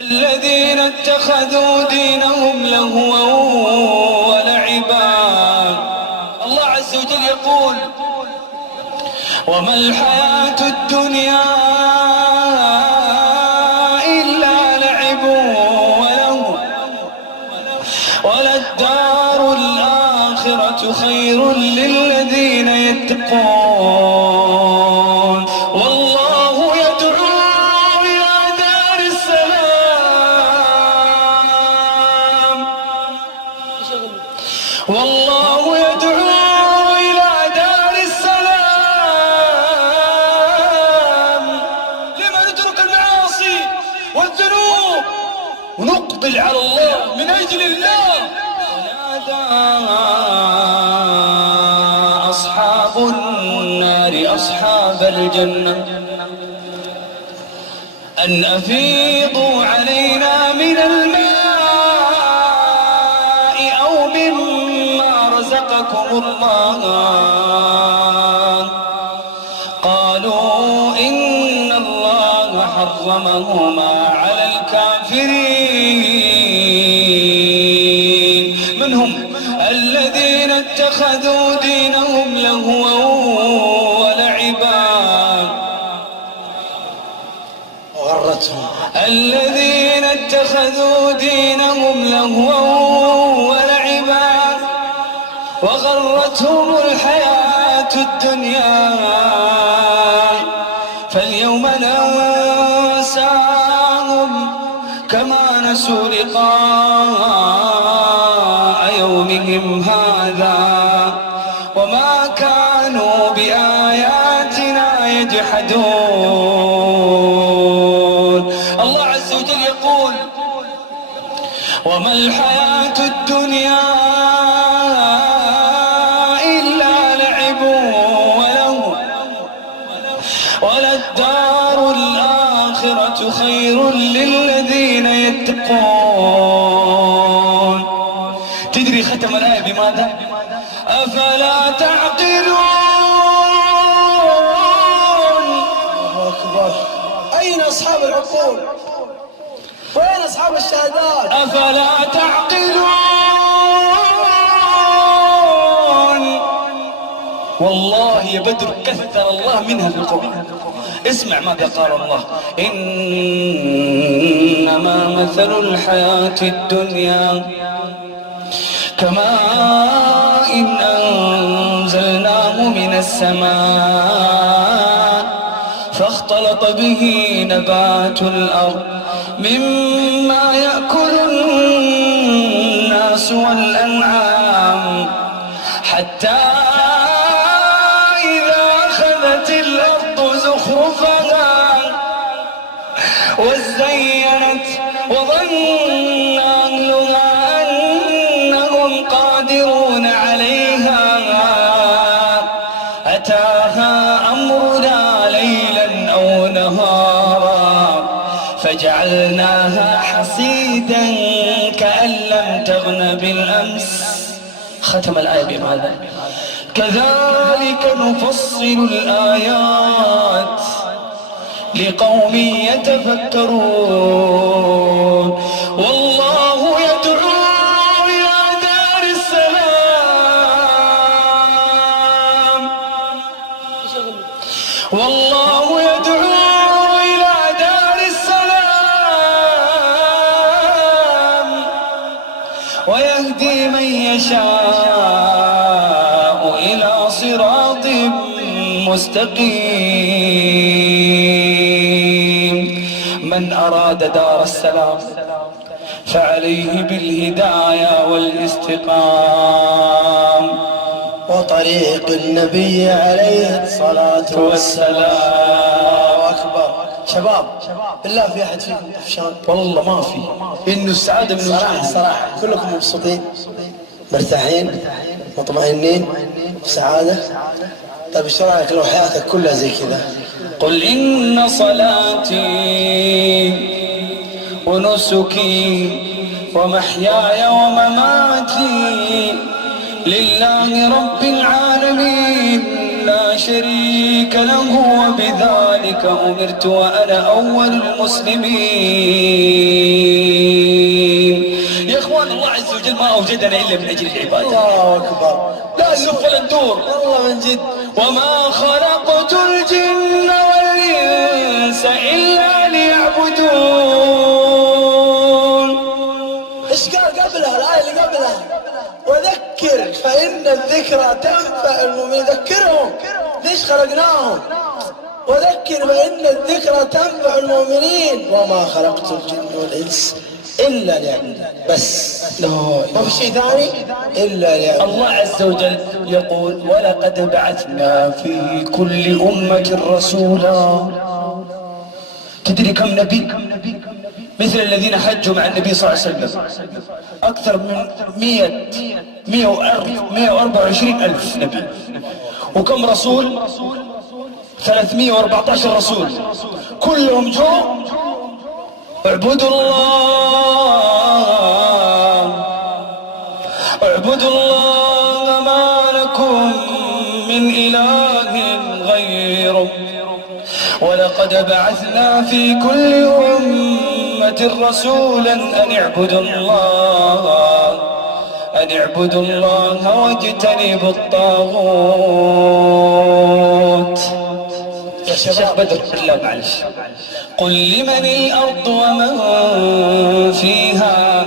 الذين اتخذوا دينهم لهوا ولعبا. الله عز وجل يقول: وما الحياة الدنيا إلا لعب ولهو وللدار الآخرة خير للذين يتقون والله يدعو إلى دار السلام. والله يدعو إلى دار السلام لما نترك المعاصي والذنوب ونقبل على الله من أجل الله. ونادى أصحاب النار أصحاب الجنة أن أفيضوا علينا من الماء أو مما رزقكم الله. قالوا إن الله حرمهما على الكافرين. من هم؟ الذين اتخذوا دينهم لهوا ولعبا وغرتهم. الذين اتخذوا دينهم لهوا ولعبا وغرتهم الحياة الدنيا فاليوم ننساهم كما نسوا لقاء يومهم هذا وما كانوا بآياتنا يجحدون. الله عز وجل يقول: وما الحياة الدنيا إلا لعب ولهو وللدار الآخرة خير للذين يتقون. تدري ختم الآية بماذا؟ أفلا تعقلون. الله أكبر. أين أصحاب العقول؟ وين أصحاب الشهادات؟ أفلا تعقلون. والله يا بدر كثر الله منها في القرآن. اسمع ماذا قال الله: إنما مثل الحياة الدنيا كماء إن أنزلناه من السماء فاختلط به نبات الأرض مما يأكل الناس والأنعام حتى إذا أخذت الأرض زخرفها وزينت وظن أهلها أنهم قادرون عليها أتاها أمرنا ليلا أو نهارا فجعلناها حصيدا كأن لم تغن بالأمس. ختم الآية بماذا؟ كذلك نفصل الآيات لقوم يتفكرون. والله يدعو إلى دار السلام. والله يدعو إلى دار السلام ويهدي من يشاء إلى صراط مستقيم. من أراد دار السلام فعليه بالهداية والاستقام وطريق النبي عليه الصلاة والسلام. أكبر. شباب بالله في أحد فيكم طفشان؟ والله ما في. إنه السعادة من صراحة كلكم مبسوطين مرتاحين مطمئنين بسعادة. طيب ايش رايك لو حياتك كلها زي كذا؟ قل إن صلاتي ونسكي ومحياي ومماتي لله رب العالمين لا شريك له، وبذلك أمرت وأنا أول المسلمين. الجل ما أوجدنا إلا من أجل العبادة. الله أكبر. لا نلف ولا ندور والله من جد. وما خلقت الجن والإنس إلا ليعبدون. إيش قال قبلها الآية اللي قبلها؟ وذكر فإن الذكرى تنفع المؤمنين. ذكرهم ليش خلقناهم. وذكر فإن الذكرى تنفع المؤمنين وما خلقت الجن والإنس إلا ليعبدون. بس ما في شيء ثاني إلا ليعبدون. الله عز وجل يقول ولقد بعثنا في كل أمة رسولا. تدري كم نبي؟ مثل الذين حجوا مع النبي صلى الله عليه وسلم أكثر من 124 ألف نبي. وكم رسول؟ 314 رسول. كلهم جو اعبدوا الله اعبدوا الله ما لكم من إله غيره ولقد بعثنا في كل أمة رسولا أن اعبدوا الله واجتنبوا الطاغوت. يا شيخ بدر بالله معلش. قل لمن الأرض ومن فيها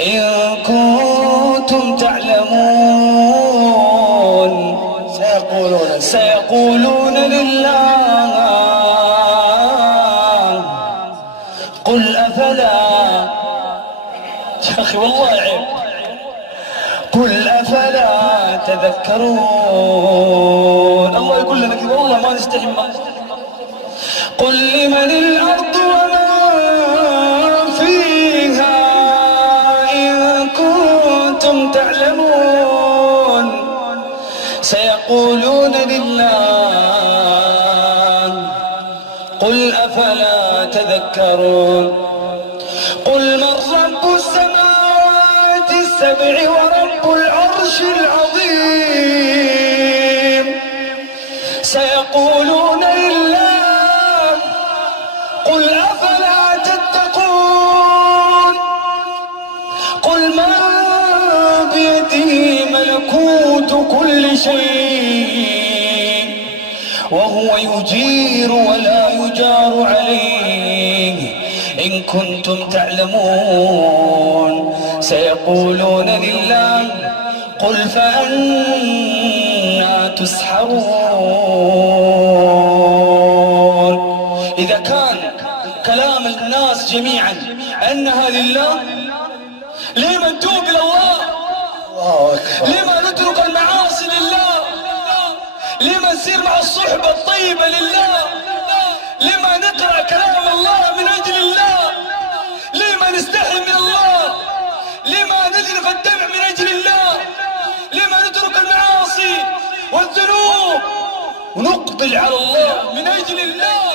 إن كنتم تعلمون سيقولون لله قل أفلا. يا أخي والله عيب. قل أفلا تذكرون. الله يقول لنا كذا والله ما نستحي. قل لمن الأرض ومن فيها إن كنتم تعلمون سيقولون لله قل أفلا تذكرون. قل من رب السماوات السبع ورب العرش العظيم سيقولون لله قل أفلا تتقون. قل من بيده ملكوت كل شيء وهو يجير ولا يجار عليه إن كنتم تعلمون سيقولون لله قل فأنا تسحرون. إذا كان كلام الناس جميعا أنها لله لما نتوب إلى الله؟ لما نترك المعاصي لله؟ لما نسير مع الصحبة الطيبة لله؟ لما نقرأ كلام الله من أجل الله؟ لما نستحي من الله؟ لما نذرف الدمع من أجل الله؟ لما نترك المعاصي والذنوب ونقبل على الله من أجل الله؟